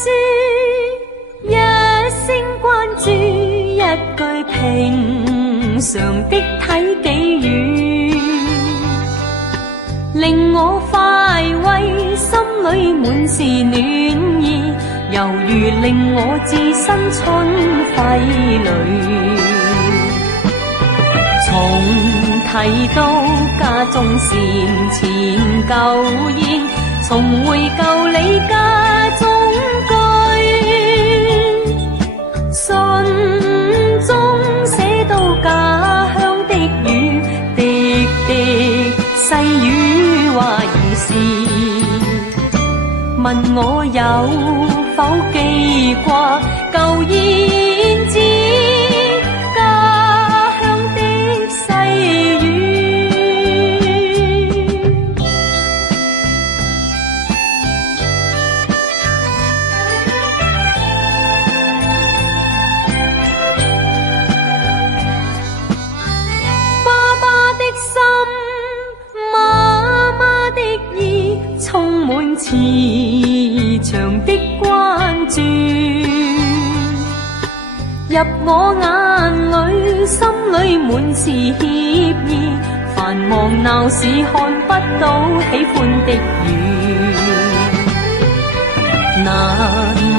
書，一聲關注，一句平常的體己語，令我快慰，心裏滿是暖意，猶如令我置身春暉裏。從提到家中善前舊宴，重回舊里家中居，信中寫到家鄉的雨，滴滴細雨話兒時，問我有否記掛舊燕子家鄉的細雨。爸爸的心，媽媽的意，充滿慈祥的關注，入我眼裏，心裏滿是歉意，繁忙鬧市看不到喜歡的雨，難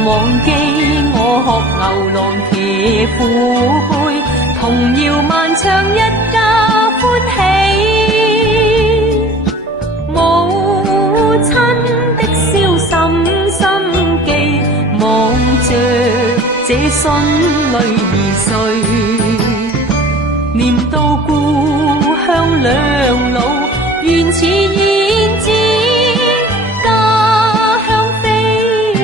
忘記我學牛郎騎虎背，童謠漫唱一家歡喜，母親的笑深深記，望着這孫女兒睡，念到故鄉兩老，原似燕子家鄉飛去。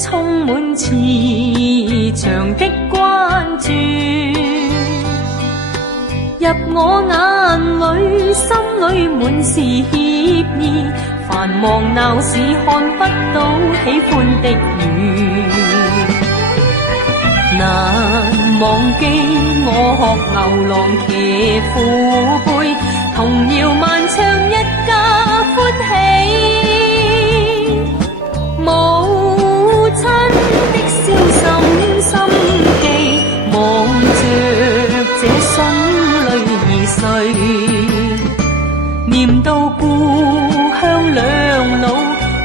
充滿慈祥的關注，入我眼裏，心裏滿是歉意，繁忙鬧市看不到喜歡的雨，難忘記我學牛郎騎虎背，童謠漫唱一家歡喜，母親的笑深深記，望着這孫女兒睡，念到故鄉兩老，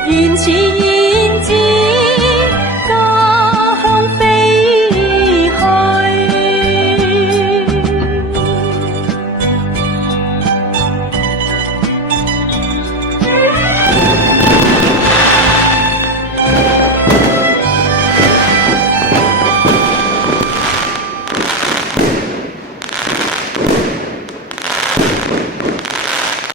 原似